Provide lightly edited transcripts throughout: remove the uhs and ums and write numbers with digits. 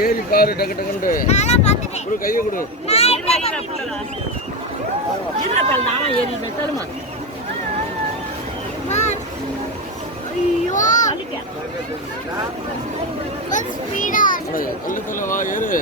ஏறி பாரு டக்கு டக்குன்னு ஒரு கையை கொடு. வா ஏறு.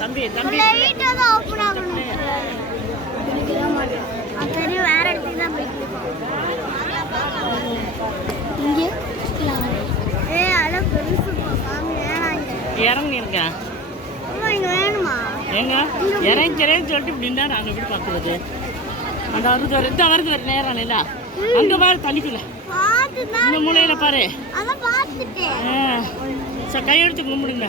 தம்பி தம்பி வேற இடத்துக்கு தான் போயிட்டு இறங்கிருங்க வேணுமா ஏங்க இறங்கிக்கிறேன்னு சொல்லிட்டு இப்படின்னா நாங்கள் எப்படி பார்க்குறது? அந்த வருது நேரம் இல்லைல்ல அங்கே பாரு தண்ணிக்குள்ள இந்த மூலையில பாரு. சார் கையெடுத்து கும்பிடுங்க.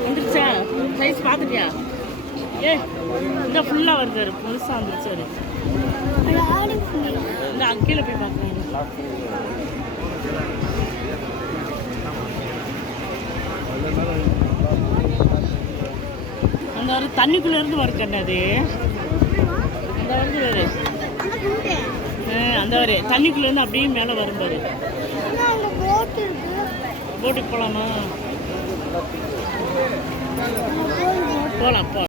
வந்துருச்சா சைஸ் பார்த்துட்டியா? இந்த ஃபுல்லாக வருது புதுசாக வந்துருச்சு. இந்த கீழே போய் பார்க்குறேன். அந்த ஒரு தண்ணிக்குள்ளேருந்து வருது அது. அந்த வருது வேறு அந்த ஒரு தண்ணிக்குள்ளேருந்து அப்படியே மேலே வரும் பாரு. போட்டுக்கு போகலாமா? போகலாம்.